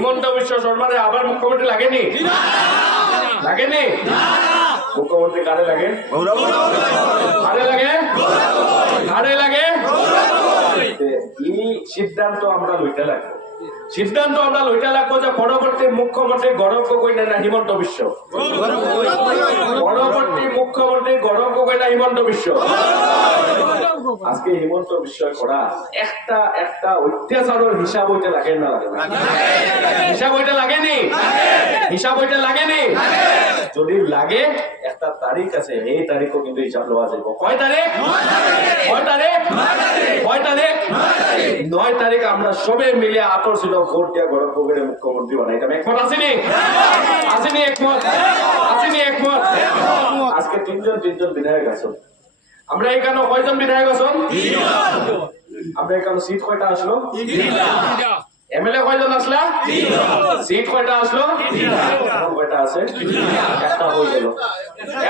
হিমন্ত বিশ্ব শর্মারে আবার মুখ্যমন্ত্রী লাগেনি? লাগেনি? মুখ্যমন্ত্রী কারে লাগে? কারে লাগে? কারে লাগে? এই সিদ্ধান্ত আমরা লইতে লাগবো। সিদ্ধান্ত আমরা লইতে লাগবো যে পরবর্তী মুখ্যমন্ত্রী গৌরব গগৈ না হিমন্ত বিশ্ব? পরবর্তী মুখ্যমন্ত্রী গৌরব গগৈ না হিমন্ত বিশ্ব? আজকে হিমন্ত বিশ্ব করা একটা একটা অত্যাচারের হিসাব হইতে লাগে না? লাগে? হিসাব হইতে লাগেনি? হিসাব হইতে লাগেনি? যদি লাগে একটা তারিখ আছে, এই তারিখও কিন্তু হিসাব লওয়া যাইব। কয় তারিখ? কয় তারিখ? কয় তারিখ? 9 তারিখ আমরা সবে মিলে আতর ছিল ভোট দিয়া গৌরব গগৈরে মুখ্যমন্ত্রী বানাইতাম। একমত আসেনি? আসেনি একমত? আসেনি একমত? আজকে তিনজন বিধায়ক আছেন। আমরা এখানে কয়জন বিধায়ক আছেন? আমরা এখানে সিট কয়টা আসলো? এমএলএ কয়জন আসলা? সিট কয়টা আসলো? কয়টা আছে? একটা হয়ে গেল।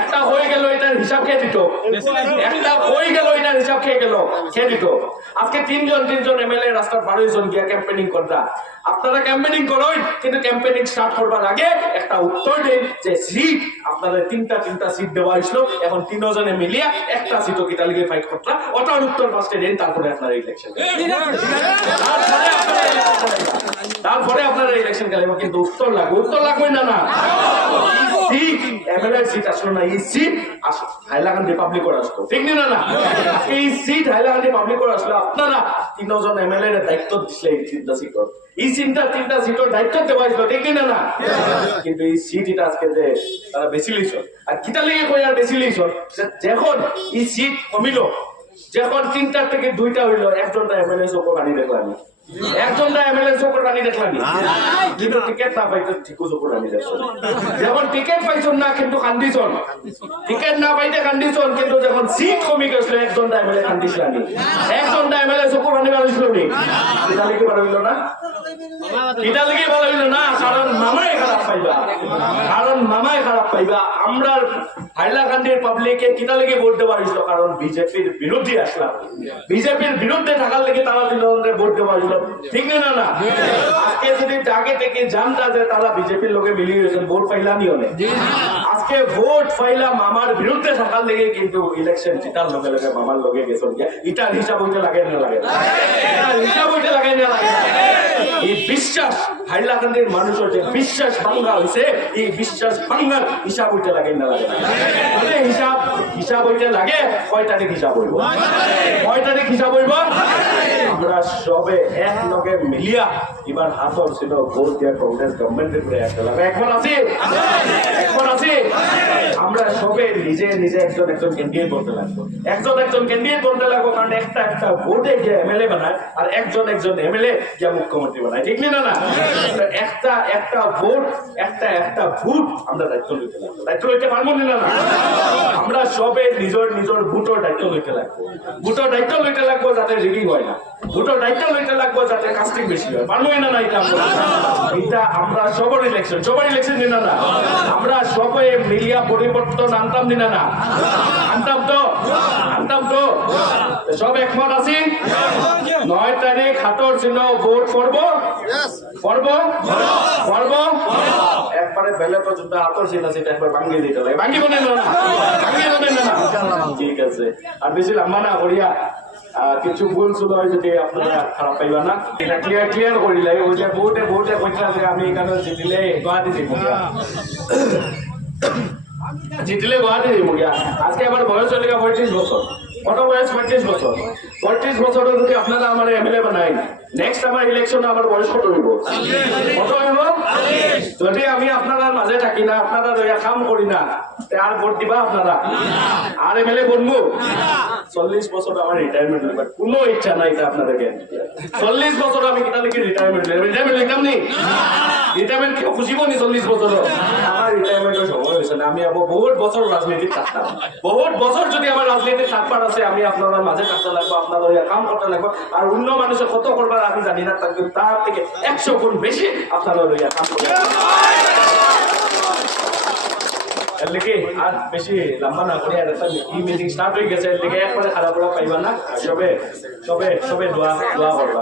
একটা হয়ে গেল, এটার হিসাব খেয়ে দিত। একটা হয়ে গেল, এটার হিসাব খেয়ে গেল, খেয়ে দিত। আজকে তিনজন এমএলএ রাস্তার পার হয়েছেন গিয়া ক্যাম্পেনিং করতা। আপনারা ক্যাম্পেনিং করেন, কিন্তু ক্যাম্পেনিং স্টার্ট করবার আগে একটা উত্তর দিন যে সিট আপনাদের তিনটা সিট দেওয়া হয়েছিল, এখন 3 জনে মিলিয়া একটা সিটও কিটা লিগে ফাইট করতা, ওটার উত্তর ফার্স্টে দিন, তারপরে আপনারা ইলেকশন, তারপরে আপনারা ইলেকশন খেলেন। কিন্তু উত্তর লাগবে না? না সিট এমএলএ সিট আসলো না, এই সিট হাইলাকান্দি পাবলিক করে আসলো, ঠিক না? না এই সিট হাইলাকান্দি পাবলিক করে আসলো। আপনারা 3 জন এমএলএ এর দায়িত্ব দিছিলে এই 3টা সিটর, এই তিনটা সিটর দায়িত্ব দেওয়া হয়েছিল, ঠিক না? না কিন্তু এই সিট এটা আজকে যে তারা বেশি লইছ, আর কিটা লেগে কই আর বেশি লইছ, যখন এই সিট কমিল, যখন 3টার থেকে 2টা হইলো, একজনটা এমএলএ চোখে পানি দেখলাম, একজনটা এমএলএ চোখে পানি দেখলাম, কিন্তু টিকিট না পাইতো ঠিকও চোখে পানি দেখছো। যখন টিকিট পাইছন না কিন্তু কান্দিছন, টিকিট না পাইতে কান্দিছন, কিন্তু যখন সিট কমি গেছিল একজনটা এমএলএ কান্দিছিলাম, একজনটা এমএলএ চোখে পানি বাড়িছিল নি? এটা লিখে ভালো হইল না? এটা লিখে ভালো হইল না? কারণ মামাই খারাপ পাইবা, কারণ মামাই খারাপ পাইবা। আমরা হাইলাকান্দির পাবলিকে কিটা লিখে ভোট দেওয়া হয়েছিল, কারণ বিজেপির বিরুদ্ধে আসলাম, বিজেপির বিরুদ্ধে থাকার লেগে তারা ভোট দেওয়া হয়েছিল, ঠিক না? না আজকে যদি আগে থেকে জানতা যে তারা বিজেপির লোকে মিলিয়ে গেছেন, ভোট পাইলামই হলে। আজকে ভোট পাইলাম মামার বিরুদ্ধে থাকার লেগে, কিন্তু ইলেকশন জিতার লগে লগে মামার লগে গেছেন। এটার হিসাব হইতে লাগে না? লাগে? হিসাব হইতে লাগে না? লাগে? এই বিশ্বাস হাইলাকান্দির মানুষের যে বিশ্বাস ভাঙ্গা হয়েছে, এই বিশ্বাস ভাঙ্গার হিসাব হইতে লাগে না? লাগে? হিসাব হইতে লাগে। কয় তারিখ হিসাব হইব? কয় তারিখ হিসাব হইব? আমরা সবে এক লগে মিলিয়া এবার হাতর ছিল ভোট দিয়া কংগ্রেস গভর্নমেন্টের উপরে একটা লাগবে। এখন আছে? এখন আছে? আমরা সবে নিজে একজন ক্যান্ডিডেট বলতে লাগবো, একজন ক্যান্ডিডেট বলতে লাগবো, কারণ একটা ভোটে গিয়ে এমএলএ বানায়, আর একজন এমএলএ গিয়ে মুখ্যমন্ত্রী বানায়, ঠিক না? না একটা ভোট, একটা ভোট আমরা দায়িত্ব লইতে লাগবো। দায়িত্ব লইতে পারবো না? না আমরা সবে নিজের ভোটের দায়িত্ব লইতে লাগবো। ভোটের দায়িত্ব লইতে লাগবো যাতে রিগিং হয় না, ভোটের দায়িত্ব লইতে লাগবো যাতে কাস্টিং বেশি হয়। পারবো না? না এটা আমরা সবার ইলেকশন দিন না, আমরা সবাই মিলিয়া পরিবর্তন আনতাম দিন না? আনতাম তো? সব একমত আছি? 9 তারিখ হাতর ছিল ভোট করবো, একবারে বেলে পর্যন্ত হাতর ছিল, সেটা একবার ভাঙিয়ে দিতে লাগে। ভাঙিব না? ঠিক আছে, আর বেশি লম্বা না করিয়া কিছু ভুল ছিল যদি আপনারা খারাপ পাইবা না, এটা ক্লিয়ার করিলে। ওই যে ভোটে কইছিল যে আমি এখানে জিতলে গুয়াহাটি যাবো গিয়া, আজকে আমার বয়স হয়ে গেল 35 বছর। কত বয়স? 35 বছর। 35 বছরে যদি আপনারা আমার এমএলএ বানাই, নেক্সট আমার ইলেকশনে আমার বয়স কত হইব? কত হইব? যদি আমি আপনারা মাঝে থাকি না, আপনারা কাম করি না, আর ভোট দিবা আপনারা? আর এমএলএ বনবো? 40 বছর আমার রিটায়ারমেন্ট নেবার কোনো ইচ্ছা নাই। আপনাদেরকে 40 বছর আমি কিনা লিখি রিটায়ারমেন্ট লিখলাম নি? রিটায়ারমেন্ট কেউ খুশিব নি? 40 বছর আমার রিটায়ারমেন্টের সময় হয়েছে না। আমি বহুত বছর রাজনীতি থাকতাম, বহুত বছর যদি আমার রাজনীতি থাকবার আছে, আমি আপনারা মাঝে থাকতে লাগবো, আপনারা কাম করতে লাগবো। আর অন্য মানুষের কত করবার আমি জানি না, তার থেকে 100 গুণ বেশি আপনারা কাম করতে। লিখে আর বেশি লম্বা না করি, মিটিং স্টার্ট হয়ে গেছে, লিখে একবারে খারাপ পাইবা না। সবে দোয়া করবা।